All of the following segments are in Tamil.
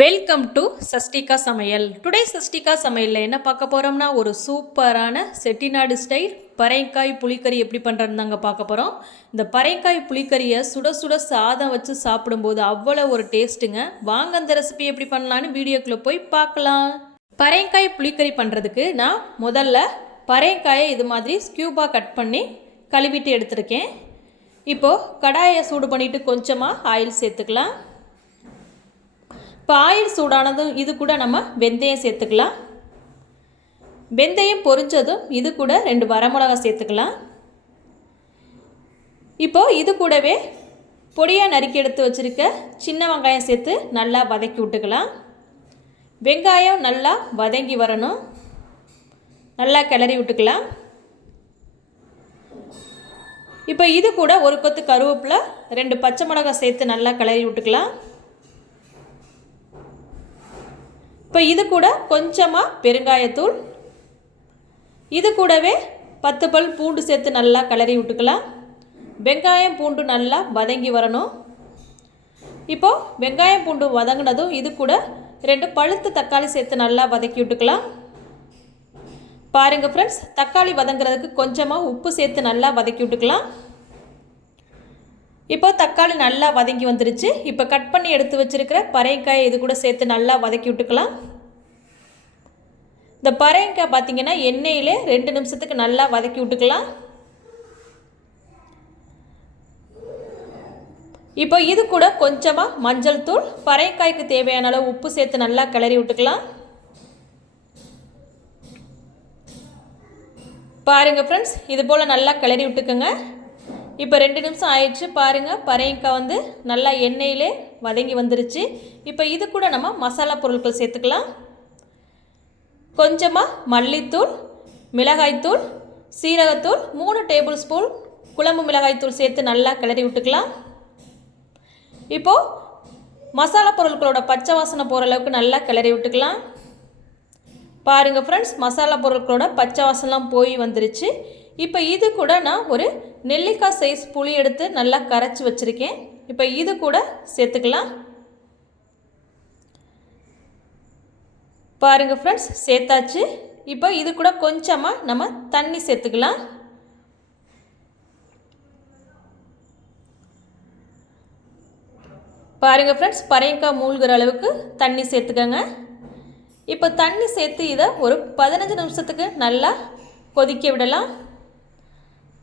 வெல்கம் டு சஷ்டிகா சமையல். டுடே சஷ்டிகா சமையலில் என்ன பார்க்க போகிறோம்னா, ஒரு சூப்பரான செட்டிநாடு ஸ்டைல் பறைக்காய் புளிக்கறி எப்படி பண்ணுறதுன்னு தாங்க பார்க்க போகிறோம். இந்த பறைக்காய் புளிக்கறியை சுட சுட சாதம் வச்சு சாப்பிடும்போது அவ்வளோ ஒரு டேஸ்ட்டுங்க. வாங்க அந்த ரெசிபி எப்படி பண்ணலான்னு வீடியோக்குள்ளே போய் பார்க்கலாம். பறைக்காய் புளிக்கறி பண்ணுறதுக்கு நான் முதல்ல பறைக்காயை இது மாதிரி ஸ்கியூபாக கட் பண்ணி கழுவிட்டு எடுத்துருக்கேன். இப்போது கடாயை சூடு பண்ணிவிட்டு கொஞ்சமாக ஆயில் சேர்த்துக்கலாம். இப்போ ஆயில் சூடானதும் இது கூட நம்ம வெந்தயம் சேர்த்துக்கலாம். வெந்தயம் பொரிஞ்சதும் இது கூட 2 வரமிளகா சேர்த்துக்கலாம். இப்போது இது கூடவே பொடியாக நறுக்கி எடுத்து வச்சுருக்க சின்ன வெங்காயம் சேர்த்து நல்லா வதக்கி விட்டுக்கலாம். வெங்காயம் நல்லா வதங்கி வரணும். நல்லா கிளறி விட்டுக்கலாம். இப்போ இது கூட ஒரு கொத்து கருவேப்பிலை, 2 பச்சை மிளகாய் சேர்த்து நல்லா கிளறி விட்டுக்கலாம். இப்போ இது கூட கொஞ்சமாக பெருங்காயத்தூள், இது கூடவே 10 பல் பூண்டு சேர்த்து நல்லா கிளறி விட்டுக்கலாம். வெங்காயம் பூண்டு நல்லா வதங்கி வரணும். இப்போது வெங்காயம் பூண்டு வதங்கினதும் இது கூட 2 பழுத்த தக்காளி சேர்த்து நல்லா வதக்கி விட்டுக்கலாம். பாருங்கள் ஃப்ரெண்ட்ஸ், தக்காளி வதங்குறதுக்கு கொஞ்சமாக உப்பு சேர்த்து நல்லா வதக்கி விட்டுக்கலாம். இப்போ தக்காளி நல்லா வதங்கி வந்துருச்சு. இப்போ கட் பண்ணி எடுத்து வச்சுருக்கிற பறைக்காய் இது கூட சேர்த்து நல்லா வதக்கி விட்டுக்கலாம். இந்த பறைக்காய் பார்த்திங்கன்னா எண்ணெயிலே 2 நிமிஷத்துக்கு நல்லா வதக்கி விட்டுக்கலாம். இப்போ இது கூட கொஞ்சமாக மஞ்சள் தூள், பறைக்காய்க்கு தேவையான அளவு உப்பு சேர்த்து நல்லா கிளறி விட்டுக்கலாம். பாருங்கள் ஃப்ரெண்ட்ஸ், இது போல் நல்லா கிளறி விட்டுக்கோங்க. இப்போ 2 நிமிஷம் ஆயிடுச்சு. பாருங்கள், பறைக்காய் நல்லா எண்ணெயிலே வதங்கி வந்துருச்சு. இப்போ இது கூட நம்ம மசாலா பொருட்கள் சேர்த்துக்கலாம். கொஞ்சமாக மல்லித்தூள், மிளகாய்த்தூள், சீரகத்தூள், 3 டேபிள் ஸ்பூன் குழம்பு மிளகாய்த்தூள் சேர்த்து நல்லா கிளறி விட்டுக்கலாம். இப்போது மசாலா பொருட்களோட பச்சை வாசனை போகிற அளவுக்கு நல்லா கிளறி விட்டுக்கலாம். பாருங்கள் ஃப்ரெண்ட்ஸ், மசாலா பொருட்களோட பச்சை வாசனைலாம் போய் வந்துருச்சு. இப்போ இது கூட நான் ஒரு நெல்லிக்காய் சைஸ் புளி எடுத்து நல்லா கரைச்சி வச்சுருக்கேன். இப்போ இது கூட சேர்த்துக்கலாம். பாருங்கள் ஃப்ரெண்ட்ஸ், சேர்த்தாச்சு. இப்போ இது கூட கொஞ்சமாக நம்ம தண்ணி சேர்த்துக்கலாம். பாருங்கள் ஃப்ரெண்ட்ஸ், பறைக்காய் மூழ்கிற அளவுக்கு தண்ணி சேர்த்துக்கோங்க. இப்போ தண்ணி சேர்த்து இதை ஒரு 15 நிமிஷத்துக்கு நல்லா கொதிக்க விடலாம்.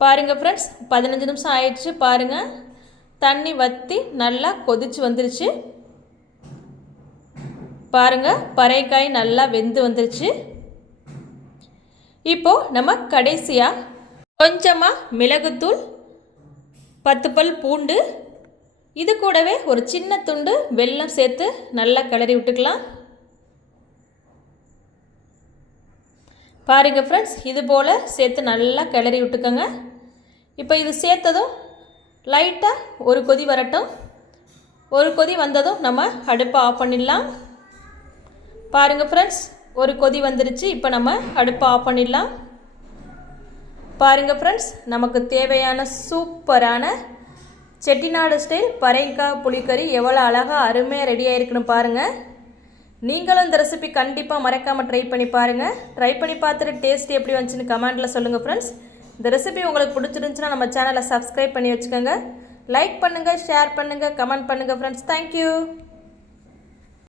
பாருங்கள் ஃப்ரெண்ட்ஸ், 15 நிமிஷம் ஆயிடுச்சு. பாருங்கள், தண்ணி வற்றி நல்லா கொதிச்சு வந்துருச்சு. பாருங்கள், பறைக்காய் நல்லா வெந்து வந்துருச்சு. இப்போது நம்ம கடைசியாக கொஞ்சமாக மிளகுத்தூள், 10 பல் பூண்டு, இது கூடவே ஒரு சின்ன துண்டு வெல்லம் சேர்த்து நல்லா கிளறி விட்டுக்கலாம். பாருங்கள் ஃப்ரெண்ட்ஸ், இது போல் சேர்த்து நல்லா கிளறி விட்டுக்கோங்க. இப்போ இது சேர்த்ததும் லைட்டாக ஒரு கொதி வரட்டும். ஒரு கொதி வந்ததும் நம்ம அடுப்பை ஆஃப் பண்ணிடலாம். பாருங்கள் ஃப்ரெண்ட்ஸ், ஒரு கொதி வந்துருச்சு. இப்போ நம்ம அடுப்பை ஆஃப் பண்ணிடலாம். பாருங்கள் ஃப்ரெண்ட்ஸ், நமக்கு தேவையான சூப்பரான செட்டிநாடு ஸ்டைல் பறைக்காய் புளிக்கறி எவ்வளோ அழகாக அருமையாக ரெடியாக இருக்குன்னு பாருங்கள். நீங்களும் இந்த ரெசிபி கண்டிப்பாக மறக்காமல் ட்ரை பண்ணி பாருங்கள். ட்ரை பண்ணி பார்த்துட்டு டேஸ்ட் எப்படி வந்துச்சுன்னு கமெண்ட்டில் சொல்லுங்கள் ஃப்ரெண்ட்ஸ். இந்த ரெசிபி உங்களுக்கு பிடிச்சிருந்துச்சுன்னா நம்ம சேனலை சப்ஸ்கிரைப் பண்ணி வச்சுக்கோங்க. லைக் பண்ணுங்கள், ஷேர் பண்ணுங்கள், கமெண்ட் பண்ணுங்கள் ஃப்ரெண்ட்ஸ். தேங்க்யூ.